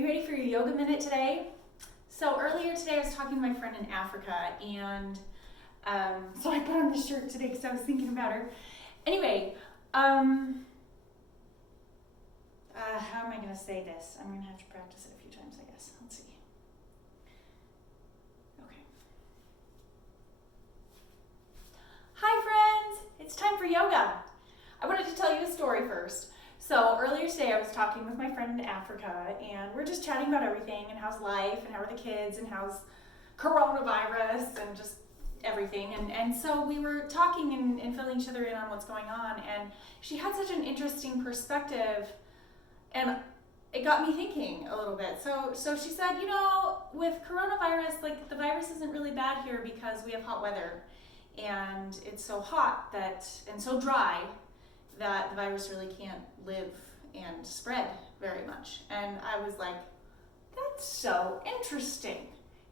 you ready for your yoga minute today? So earlier today I was talking to my friend in Africa, and so I put on this shirt today because I was thinking about her. Anyway, how am I going to say this? I'm going to have to practice it a few times, I guess. Let's see. Okay. Hi friends! It's time for yoga. I wanted to tell you a story first. So earlier today I was talking with my friend in Africa, and we're just chatting about everything, and how's life, and how are the kids, and how's coronavirus, and just everything. And so we were talking and filling each other in on what's going on, and she had such an interesting perspective, and it got me thinking a little bit. So she said, you know, with coronavirus, like the virus isn't really bad here because we have hot weather, and it's so hot and so dry that the virus really can't live and spread very much. And I was like, that's so interesting.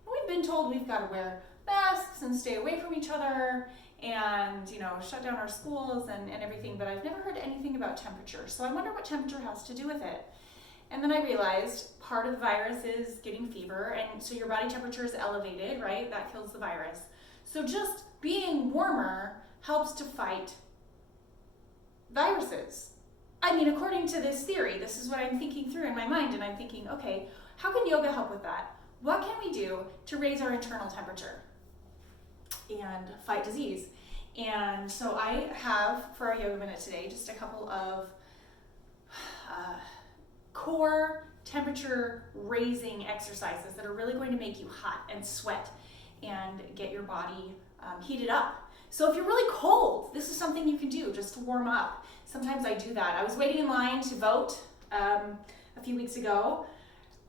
We've been told we've got to wear masks and stay away from each other and, you know, shut down our schools and everything, but I've never heard anything about temperature. So I wonder what temperature has to do with it. And then I realized part of the virus is getting fever, and so your body temperature is elevated, right? That kills the virus. So just being warmer helps to fight viruses. I mean, according to this theory, this is what I'm thinking through in my mind, and I'm thinking, okay, how can yoga help with that? What can we do to raise our internal temperature and fight disease? And so I have, for our yoga minute today, just a couple of core temperature raising exercises that are really going to make you hot and sweat and get your body heated up. So if you're really cold, this is something you can do just to warm up. Sometimes I do that. I was waiting in line to vote a few weeks ago.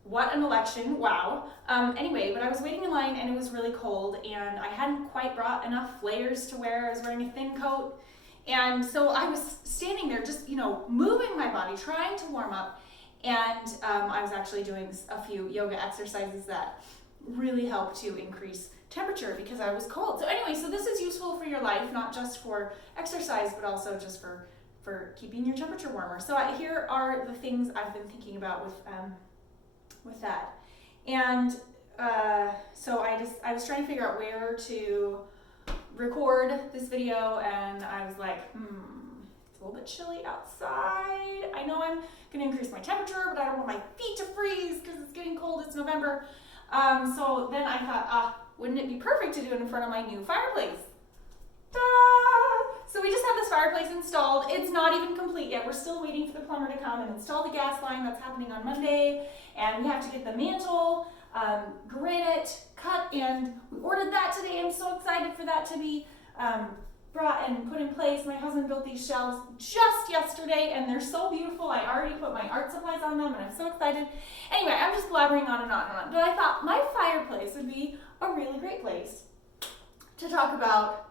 What an election, wow. Anyway, but I was waiting in line and it was really cold, and I hadn't quite brought enough layers to wear. I was wearing a thin coat. And so I was standing there just, you know, moving my body, trying to warm up. And I was actually doing a few yoga exercises that really help to increase temperature because I was cold. So anyway, so this is useful for your life, not just for exercise, but also just for keeping your temperature warmer. So here are the things I've been thinking about with that. And so I was trying to figure out where to record this video, and I was like, it's a little bit chilly outside. I know I'm gonna increase my temperature, but I don't want my feet to freeze because it's getting cold, it's November. So then I thought, wouldn't it be perfect to do it in front of my new fireplace? Ta-da! So we just have this fireplace installed. It's not even complete yet. We're still waiting for the plumber to come and install the gas line. That's happening on Monday. And we have to get the mantle, granite cut, and we ordered that today. I'm so excited for that to be brought and put in place. My husband built these shelves just yesterday, and they're so beautiful. I already put my art supplies on them, and I'm so excited. Anyway, I'm just blabbering on and on and on. But I thought my fireplace would be a really great place to talk about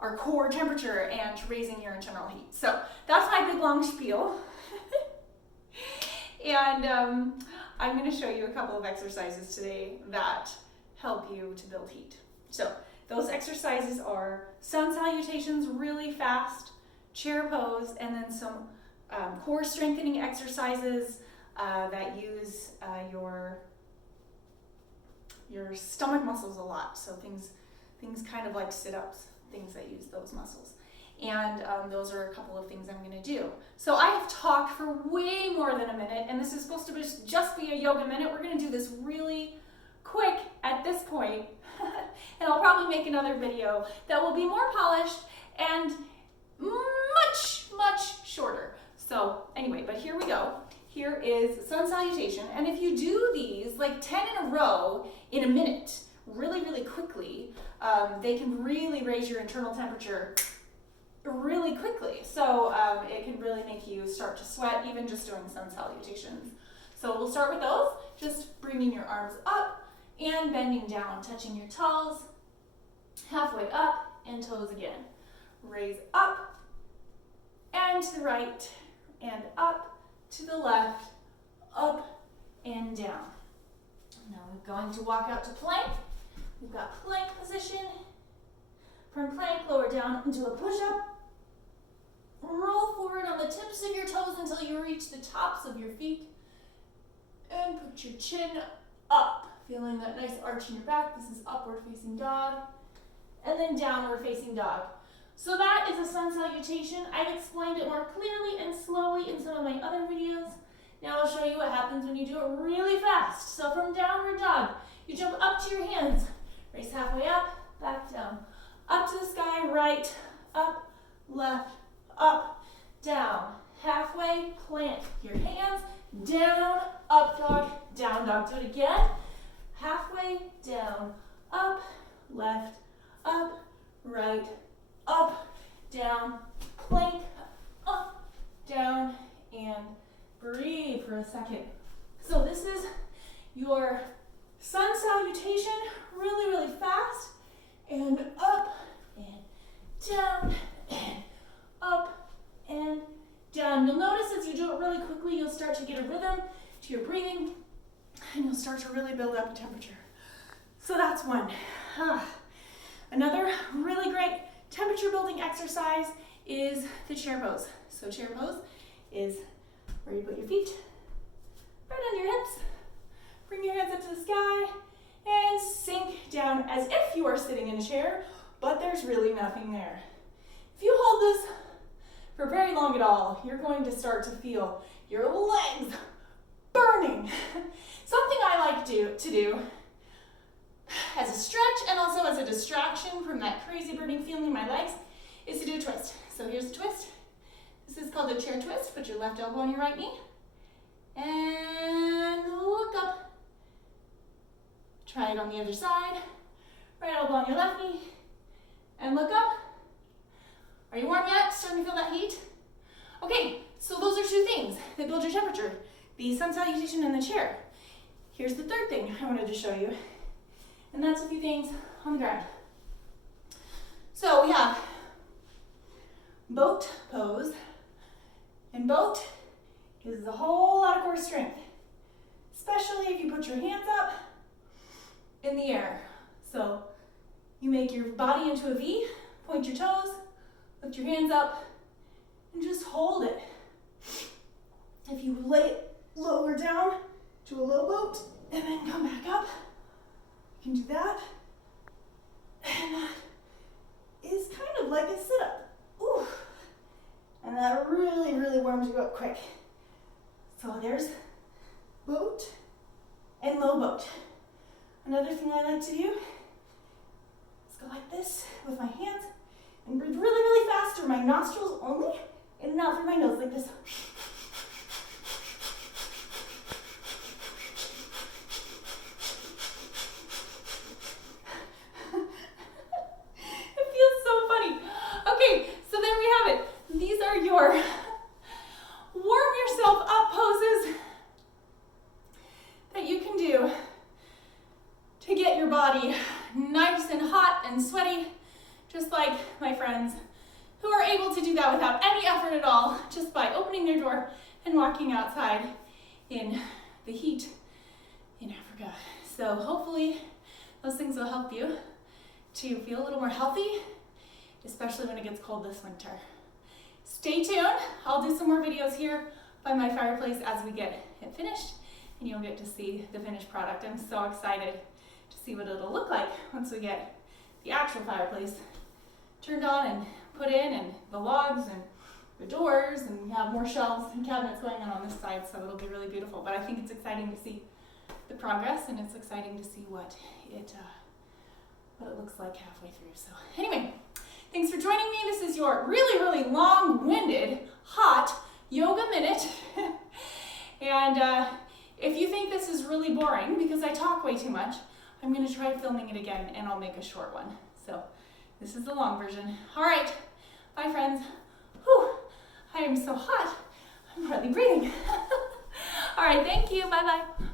our core temperature and raising your internal heat. So that's my big long spiel. And I'm going to show you a couple of exercises today that help you to build heat. So those exercises are sun salutations really fast, chair pose, and then some core strengthening exercises that use your stomach muscles a lot. So things kind of like sit-ups, things that use those muscles. And those are a couple of things I'm going to do. So I have talked for way more than a minute, and this is supposed to just be a yoga minute. We're going to do this really quick at this point, and I'll probably make another video that will be more polished and much, much shorter. So anyway, but here we go. Here is sun salutation, and if you do these like 10 in a row in a minute, really, really quickly, they can really raise your internal temperature really quickly. So it can really make you start to sweat, even just doing sun salutations. So we'll start with those, just bringing your arms up and bending down, touching your toes, halfway up, and toes again. Raise up and to the right, and up to the left, up and down. Now we're going to walk out to plank. We've got plank position. From plank, lower down into a push-up. Roll forward on the tips of your toes until you reach the tops of your feet. and put your chin up. Feeling that nice arch in your back. This is upward facing dog. And then downward facing dog. So that is a sun salutation. I've explained it more clearly and slowly in some of my other videos. Now I'll show you what happens when you do it really fast. So from downward dog, you jump up to your hands. Raise halfway up, back down. Up to the sky, right, up, left, up, down. Halfway, plant your hands, down, up dog, down dog. Do it again. Halfway, down, up, left, up, right, up, down, plank, up, down, and breathe for a second. So this is your sun salutation, really, really fast, and up, and down, and up, and down. You'll notice as you do it really quickly, you'll start to get a rhythm to your breathing, and you'll start to really build up a temperature. So that's one. Another really great temperature building exercise is the chair pose. So chair pose is where you put your feet right under your hips, bring your hands up to the sky, and sink down as if you are sitting in a chair, but there's really nothing there. If you hold this for very long at all, you're going to start to feel your legs burning. Something I like to do as a stretch and also as a distraction from that crazy burning feeling in my legs is to do a twist. So here's the twist. This is called a chair twist. Put your left elbow on your right knee and look up. Try it on the other side. Right elbow on your left knee and look up. Are you warm yet? Starting to feel that heat? Okay, so those are two things that build your temperature. The sun salutation and the chair. Here's the third thing I wanted to show you, and that's a few things on the ground. So we have boat pose, and boat is a whole lot of core strength, especially if you put your hands up in the air. So you make your body into a V, point your toes, lift your hands up, and just hold it. If you lay it lower down to a low boat, and then come back up, you can do that. And that is kind of like a sit-up. Ooh. And that really, really warms you up quick. So there's boat and low boat. Another thing I like to do is go like this with my hands and breathe really, really fast through my nostrils only, and not through my nose like this. It feels so funny. Okay, so there we have it. These are your warm yourself up poses that you can do to get your body nice and hot and sweaty, just like my friends who are able to do that without any effort at all, just by opening their door and walking outside in the heat in Africa. So hopefully those things will help you to feel a little more healthy, especially when it gets cold this winter. Stay tuned. I'll do some more videos here by my fireplace as we get it finished, and you'll get to see the finished product. I'm so excited to see what it'll look like once we get the actual fireplace turned on and put in, and the logs and the doors, and we have more shelves and cabinets going on this side, so it'll be really beautiful. But I think it's exciting to see the progress, and it's exciting to see what it looks like halfway through. So anyway, thanks for joining me. This is your really, really long-winded, hot yoga minute. And if you think this is really boring because I talk way too much, I'm going to try filming it again, and I'll make a short one. So this is the long version. All right, bye friends. Whew, I am so hot. I'm hardly breathing. All right, thank you. Bye-bye.